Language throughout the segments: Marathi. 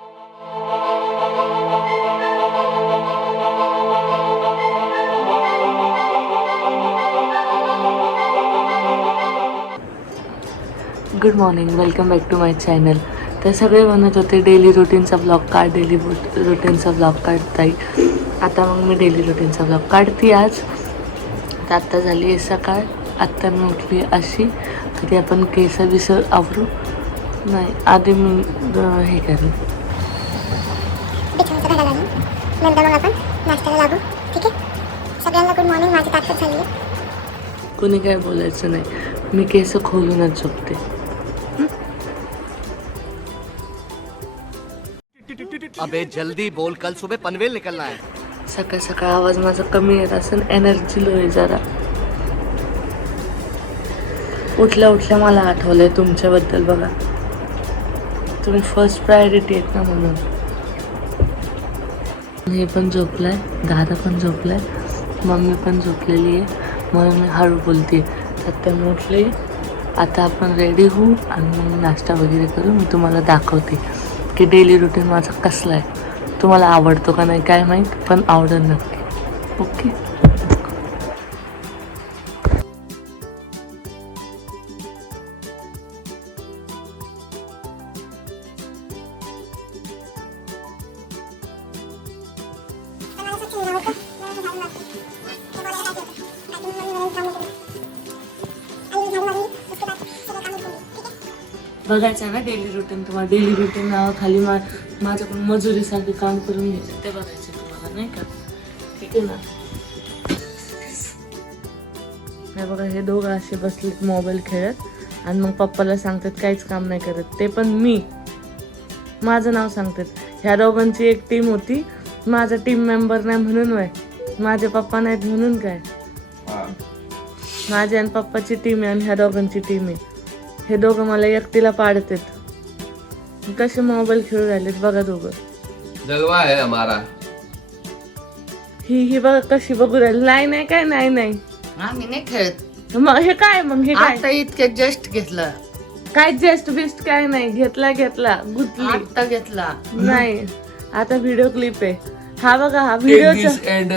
Good morning welcome back to my channel तर सगळे म्हणत होते डेली रुटीनचा ब्लॉग काढ डेली रुटीनचा ब्लॉग काढताई आता मग मी डेली रुटीनचा ब्लॉग काढते आज. तर आत्ता झाली आहे सकाळ. आत्ता मी उठली अशी. तरी आपण केस बिसं आवरू? नाही आधी मी हे करेन. नंतर मग आपण नाश्त्याला लागू. ठीक आहे? सगळ्यांना गुड मॉर्निंग माझी ताकद झाली आहे. कोणी काय बोलायचं नाही. मी केस खोलूनच झोपते. अबे जल्दी बोल. कल सुबह पनवेल निकलना है. सकाळ सकाळ आवाज माझा कमी येत असेल एनर्जी लो आहे जरा. उठल्या उठल्या मला आठवलंय तुमच्याबद्दल बघा. तुम्ही फर्स्ट प्रायोरिटी आहेत ना म्हणून. हे पण झोपलाय दादा पण झोपलाय मम्मी पण झोपलेली आहे. म्हणून मी हळू बोलते. आता मी उठले आता आपण रेडी होऊ आणि मग नाश्ता वगैरे करू मी तुम्हाला दाखवते की डेली रुटीन माझा कसला आहे. तुम्हाला आवडतो का नाही काय माहीत पण आवडेल नक्की. ओके? बघायचं आहे ना डेली रुटीन तुम्हाला. डेली रुटीन नावाखाली मा माझ्याकडून मजुरीसारखं काम करून घ्यायचं ते बघायचं तुम्हाला नाही का? ठीक आहे ना? नाही बघा हे दोघं असे बसलेत मोबाईल खेळत आणि मग पप्पाला सांगतात काहीच काम नाही करत. ते पण मी. माझं नाव सांगतात. ह्या दोघांची एक टीम होती. माझा टीम मेंबर नाही म्हणून वय. माझे पप्पा नाहीत म्हणून काय? माझी आणि पप्पाची टीम आहे आणि ह्या दोघांची टीम आहे. हे दोघं मला एकटीला पाडतात. कसे मोबाईल खेळू राहिलेत बघा दोघं. जलवा है हमारा ही ही बघा कशी बघू राहिली. नाही नाही काय नाही नाही. आम्ही नाही खेळत. मग हे काय मग हे काय? आता इतके जस्ट घेतलं. काय जेस्ट बिस्ट काय नाही. घेतला घेतला. गुतली. आता घेतला. नाही. आता व्हिडिओ क्लिप आहे. हा बघा हा व्हिडिओचा एंड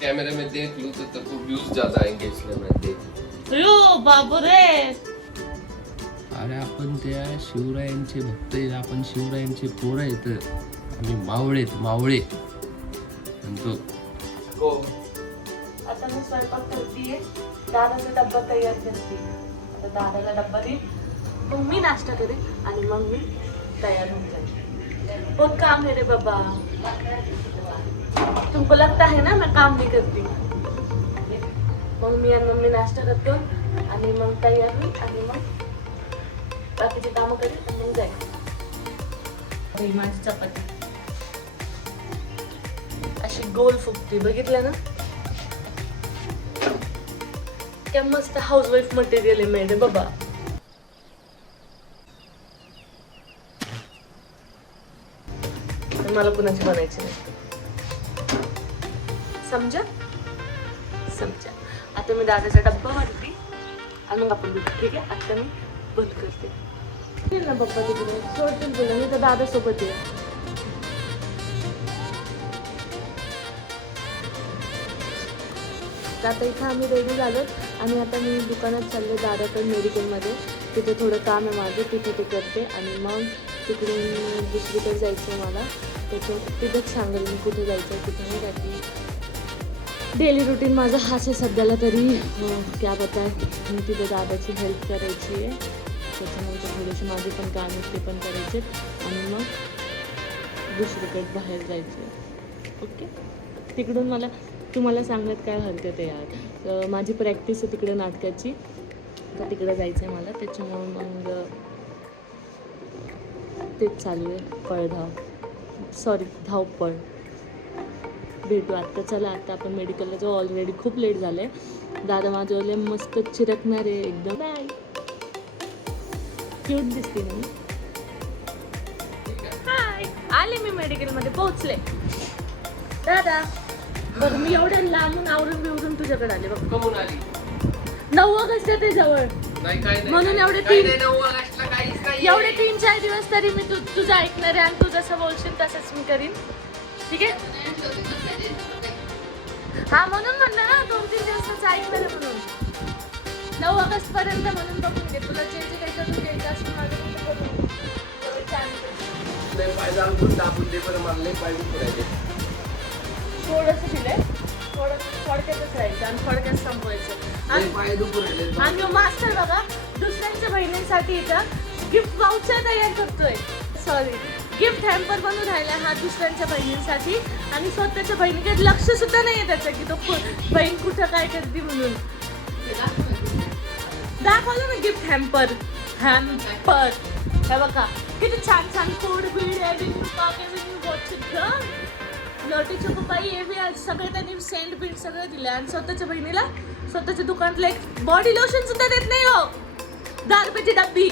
कैमरे में देख लूं तो तेरे को व्यूज ज्यादा आएंगे इसलिए मैं देख यो बाबू रे अरे आपण त्या शिवरायांचे भक्त आहेत आपण शिवरायांचे पोरं आहेत. आम्ही मावळे आहेत, मावळे. म्हणतो. आता मी स्वयंपाक करतीये. दादाचा डब्बा तयार करते. आता दादाला डब्बा दे. मग मी नाश्ता करेन आणि मग मी तयार होऊन जाईल बहुत काम है रे बाबा. तुमको लगता है ना मैं काम नहीं करती. मग मी आणि मम्मी नाश्ता करतो आणि मग तयार होईल आणि मग बाकीची कामं करेल आणि मग जाईल. माझी चपाती. अशी गोल फुगते बघितलं ना? क्या मस्त हाऊसवाईफ मटेरियल आहे मेड बाबा. मला कुणाची बनायची नाही. समजा समजा आता मी दादाचा डब्बा भरते आणि मग आपण भेटू ठीक आहे? आता मी बंद करते. ना पप्पा तिकडे. सोडतील तुला मी तर दादासोबत आहे. आता इथं आम्ही रेडी झालो आणि आता मी दुकानात चालले दादाकडे मेडिकलमध्ये तिथे थोडं काम आहे माझं तिथे ते करते. आणि मग तिकडून दुसरीकडे जायचं आहे मला. त्याच्या तिथंच सांगेल मी कुठे जायचं आहे तिथे नाही जाते डेली रुटीन माझं हाच आहे सध्याला तरी. अं, क्या बताय मी तिथे दादाची हेल्प करायची आहे. त्याच्यानंतर थोडेसे माझे पण काम ते पण करायचे आणि मग दुसरीकडे बाहेर जायचं ओके? तिकडून मला तुम्हाला सांगण्यात काय हरकत आहे यार? माझी प्रॅक्टिस आहे तिकडे नाटकाची. तर तिकडे जायचं आहे मला. त्याच्यामुळे मग तेच चालू आहे. पळधाव सॉरी धावपळ. भेटू. आत्ता चला आता आपण मेडिकलला जाऊ. ऑलरेडी खूप लेट झालं आहे दादा माझ्यावाले मस्त चिरकणार आहे एकदम बाय क्यूट दिसते मी. हाय आले मी मेडिकलमध्ये पोहोचले. दादा बघ मी एवढ्या लांबून आवरून बिवरून तुझ्याकडे आले बघ. कमून आली. नऊ ऑगस्ट आहे ते जवळ नाही काय नाही. म्हणून एवढे तीन- नाही नऊ ऑगस्टला काहीच नाही एवढे तीन चार दिवस तरी मी तू तुझं ऐकणार आहे आणि तू जसं बोलशील तसंच मी करीन. ठीक आहे? हा म्हणून म्हणलं ना दोन तीन दिवसाचं ऐकणार आहे म्हणून. नऊ ऑगस्ट पर्यंत म्हणून बघून घे. तुला जे जे काही करून घ्यायचं असेल माझं थोडंसं दिलंय थोडं थोडक्यातच राहायचं आणि थोडक्यात संपवायचं. आणि आणि मास्टर बघा दुसऱ्यांच्या बहिणींसाठी इथं गिफ्ट वाउचर तयार करतोय. सॉरी गिफ्ट हॅम्पर बनवून राहिला हा दुसऱ्यांच्या बहिणींसाठी. आणि स्वतःच्या बहिणीकडे लक्ष सुद्धा नाही त्याचं की तो बहीण कुठं काय करते म्हणून. दाखवलं ना गिफ्ट हॅम्पर हॅम्पर हे बघा किती छान छान कोड बीड लोटी चोकोपाई हे बी सगळे त्यांनी सेंट बीट सगळं दिलं. आणि स्वतःच्या बहिणीला स्वतःच्या दुकानातलं एक बॉडी लोशन सुद्धा देत नाही हो. दहा रुपयाची डब्बी.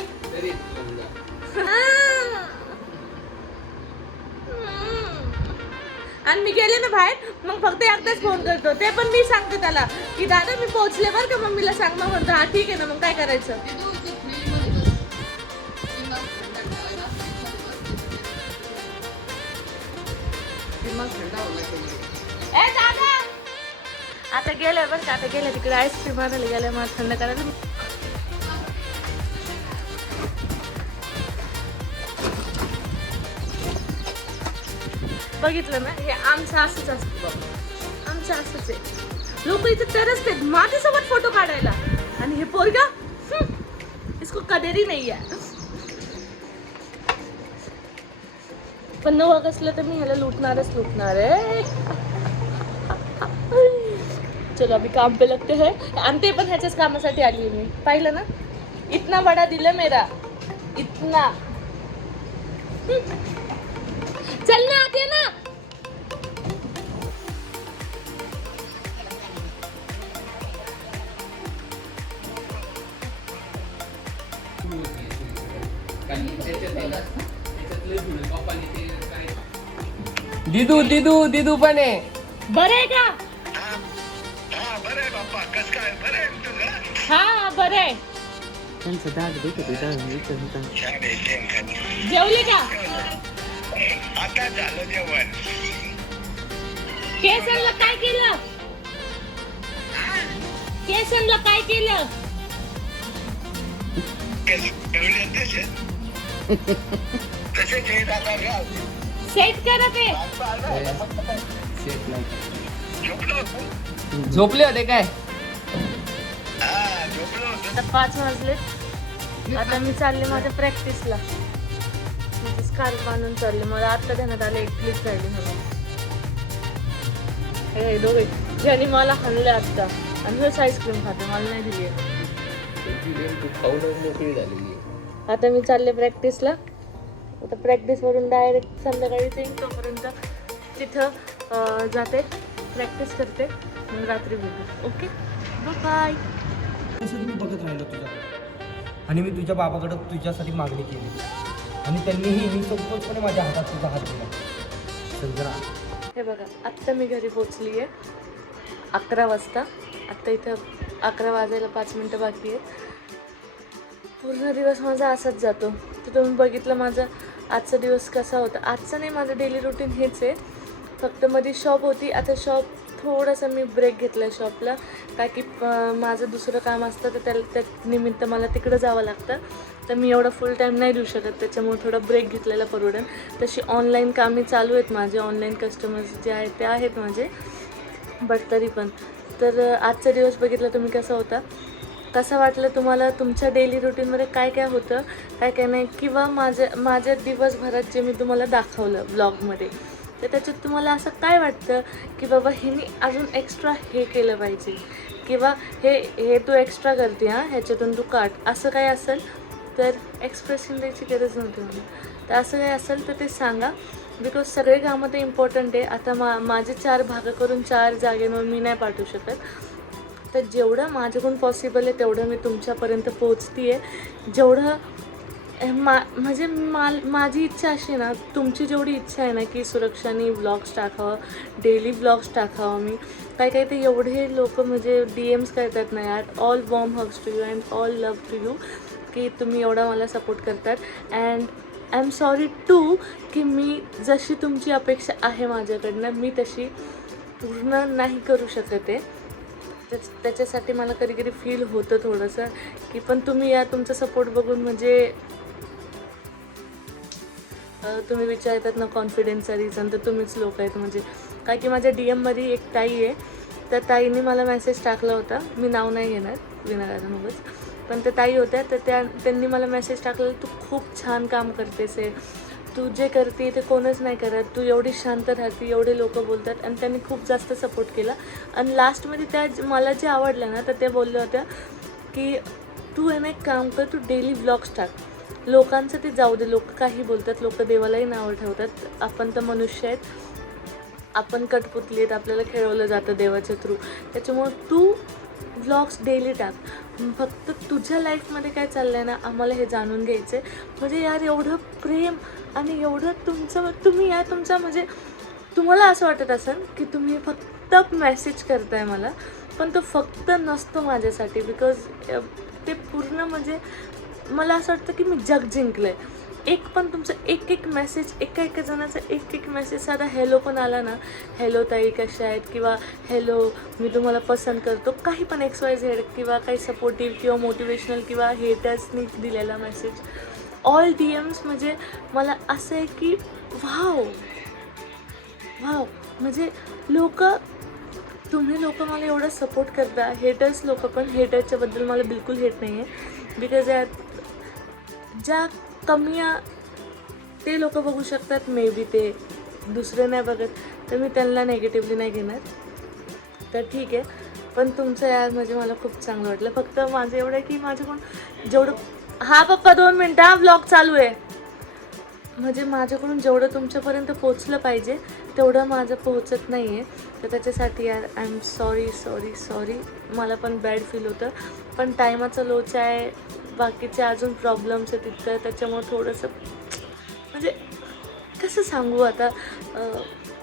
आणि मी गेले ना बाहेर मग फक्त एकदाच फोन करतो. ते पण मी सांगते त्याला की दादा मी पोहोचले बरं का मम्मीला सांग. मग म्हणतो हा ठीक आहे ना मग काय करायचं? ए दादा! आता गेले बरं का आता गेले तिकडे आईस्क्रीम आणायला गेले मला थंड करायला. बघितलं ना हे आमचं असंच असतं बाबा आमचं असंच आहे. लोक इथे तरसतात माझ्यासोबत फोटो काढायला. आणि हे पोरगा इसको कदेरी नाही आहे. पण नऊ ऑगस्टला तर मी ह्याला लुटणारच लुटणार आहे. चलो अभी काम पे लगते है. आणि ते पण ह्याच्याच कामासाठी आली मी. पाहिलं ना? इतना बडा दिल मेरा. इतना. चल ना आते आहे ना, दिदू दिदू दिदू पण आहे बरं आहे का? हा बरं आहे. बाप्पा कसं काय बरं आहे ना तुझं हा बरं आहे छान आहे छान छान. जेवले का? आता झालं जेवण. केसनला काय केलं? केसनला काय केलं? कसं जेवले तसे तसे जेवण आता घ्या. सेट करा ते. नाही. झोपलो होतो. झोपले होते काय? हा झोपलो होतो. आता पाच वाजले. आता मी चालले माझ्या प्रॅक्टिसला स्कार्फ बांधून चालली. मला आत्ता ध्यानात आले एक क्लिप राहिली म्हणून. हे दोघे. ज्याने मला हाणलं आत्ता. आणि हेच आईस्क्रीम खाते. मला नाही दिली आता मी चालले प्रॅक्टिसला आता प्रॅक्टिसवरून डायरेक्ट संध्याकाळी येईन तोपर्यंत तिथं जाते. प्रॅक्टिस करते. मग रात्री भेटू. ओके बाय बघत राहिलो तुझ्या आणि मी तुझ्या बाबाकडं तुझ्यासाठी मागणी केली. आणि त्यांनीही निसंकोचपणे माझ्या हातात तुझा हात दिला संजना हे बघा आत्ता मी घरी पोचली आहे अकरा वाजता. आत्ता इथं अकरा वाजायला पाच मिनटं बाकी आहेत. पूर्ण दिवस माझा असाच जातो. तर तुम्ही बघितलं माझा आजचा दिवस कसा होता. आजचं नाही माझं डेली रुटीन हेच आहे. फक्त मध्ये शॉप होती. आता शॉप थोडंसं मी ब्रेक घेतला आहे शॉपला का की प- माझं दुसरं काम असतं तर त्या त्या निमित्त मला तिकडं जावं लागतं. तर मी एवढा फुल टाईम नाही देऊ शकत. त्याच्यामुळे थोडा ब्रेक घेतलेला परवडेल तशी ऑनलाईन कामे चालू आहेत माझे. ऑनलाईन कस्टमर्स जे आहेत ते आहेत माझे. बट तरी पण. तर आजचा दिवस बघितला तुम्ही कसा होता? कसं वाटलं तुम्हाला? तुमच्या डेली रुटीनमध्ये काय काय होतं? काय काय नाही? किंवा माझ्या माझ्या दिवसभरात जे मी तुम्हाला दाखवलं ब्लॉगमध्ये तर त्याच्यात तुम्हाला असं काय वाटतं? की बाबा हे मी अजून एक्स्ट्रा हे केलं पाहिजे. किंवा हे हे तू एक्स्ट्रा करते हां? ह्याच्यातून तू काट असं काय असेल? तर एक्सप्रेशन द्यायची गरज नव्हती मला. तर असं काही असेल तर ते सांगा. बिकॉज सगळे कामं ते इम्पॉर्टंट आहे. आता मा माझे चार भाग करून चार जागेवर मी नाही पाठवू शकत. तर जेवढं माझ्याकडून पॉसिबल आहे तेवढं मी तुमच्यापर्यंत पोचते आहे जेवढं मा म्हणजे माल माझी इच्छा अशी आहे ना तुमची जेवढी इच्छा आहे ना की सुरक्षाने ब्लॉग्स टाकावं डेली ब्लॉग्स टाकावं मी. काही काही ते एवढे लोक म्हणजे डी एम्स करतात ना यार. All warm hugs to you and all love to you की तुम्ही एवढा मला सपोर्ट करतात. And I am sorry too की मी जशी तुमची अपेक्षा आहे माझ्याकडनं मी तशी पूर्ण नाही करू शकत आहे. त्याच्यासाठी मला कधी कधी फील होतं थोडंसं की पण तुम्ही या तुमचा सपोर्ट बघून म्हणजे तुम्ही विचारतात ना कॉन्फिडन्सचा रिझन तर तुम्हीच लोक आहेत. म्हणजे काय की माझ्या डी एममध्ये एक ताई आहे त्या ताईने मला मेसेज टाकला होता. मी नाव नाही घेणार विनाकारण उगाच. पण त्या ताई होत्या तर त्या त्यांनी मला मेसेज टाकला तू खूप छान काम करतेस आहे तू जे करते ते कोणच नाही करत. तू एवढी शांत राहते एवढे लोक बोलतात. आणि त्यांनी खूप जास्त सपोर्ट केला. आणि लास्टमध्ये त्या मला जे आवडलं ना तर त्या बोलल्या होत्या की तू आहे ना एक काम कर तू डेली ब्लॉग्स टाक. लोकांचं ते जाऊ दे. लोक काही बोलतात लोक देवालाही नावं ठेवतात. आपण तर मनुष्य आहेत. आपण कठपुतली आहेत. आपल्याला खेळवलं जातं देवाच्या थ्रू त्याच्यामुळं तू व्लॉग्स डेली टाक. फक्त तुझ्या लाईफमध्ये काय चाललं आहे ना आम्हाला हे जाणून घ्यायचं आहे म्हणजे यार एवढं प्रेम आणि एवढं तुमचं तुम्ही या तुमचा म्हणजे तुम्हाला असं वाटत असेल की तुम्ही फक्त मेसेज करताय मला पण तो फक्त नसतो माझ्यासाठी बिकॉज ते पूर्ण म्हणजे मला असं वाटतं की मी जग जिंकलं आहे एक पण तुमचं एक एक मेसेज एका एका जणाचा एक एक मेसेज साधा हॅलो पण आला ना हॅलो ताई कशा आहेत? किंवा हॅलो मी तुम्हाला पसंत करतो. काही पण एक्स वाय झेड किंवा काही सपोर्टिव्ह किंवा मोटिवेशनल किंवा हेटर्सनी दिलेला मेसेज ऑल डी एम्स म्हणजे मला असं आहे की वाव वाव. म्हणजे लोक तुम्ही लोक मला एवढं सपोर्ट करता. हेटर्स लोक पण हेटरच्याबद्दल मला बिलकुल हेट नाही आहे बिकॉज ज्या कमी ते लोक बघू शकतात मे बी ते दुसरे नाही बघत. तर मी त्यांना नेगेटिव्हली नाही घेणार. तर ठीक आहे. पण तुमचं यार म्हणजे मला खूप चांगलं वाटलं. फक्त माझं एवढं आहे की माझ्याकडून जेवढं हा पप्पा दोन मिनटं हा ब्लॉग चालू आहे. म्हणजे माझ्याकडून जेवढं तुमच्यापर्यंत पोचलं पाहिजे तेवढं माझं पोहोचत नाही आहे तर त्याच्यासाठी यार I am sorry sorry sorry मला पण बॅड फील होतं. पण टायमाचं लोच आहे. बाकीचे अजून प्रॉब्लेम्स आहेत तिथं त्याच्यामुळं थोडंसं म्हणजे कसं सांगू आता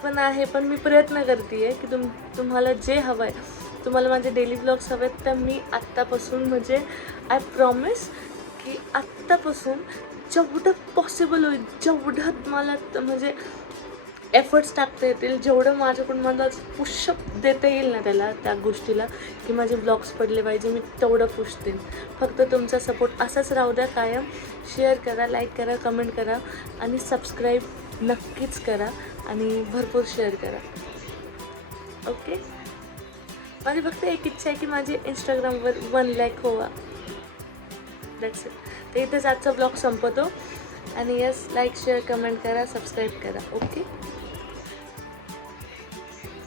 पण आहे पण मी प्रयत्न करते आहे की तुम तुम्हाला जे हवं आहे तुम्हाला माझे डेली ब्लॉग्स हवे आहेत तर मी आत्तापासून म्हणजे आय प्रॉमिस की आत्तापासून जेवढं पॉसिबल होईल जेवढं मला म्हणजे एफर्ट्स टाकता येतील. जेवढं माझ्याकडून मला पुशअप देता येईल ना त्याला त्या गोष्टीला की माझे ब्लॉग्स पडले पाहिजे मी तेवढं पुश देईन. फक्त तुमचा सपोर्ट असाच राहू द्या कायम. शेअर करा लाईक करा कमेंट करा आणि सबस्क्राईब नक्कीच करा आणि भरपूर शेअर करा. ओके माझी फक्त एक इच्छा आहे की माझी इंस्टाग्रामवर वन लॅक होवा. दॅट्स इट तर इथेच आजचा ब्लॉग संपवतो आणि यस लाईक शेअर कमेंट करा सबस्क्राईब करा. ओके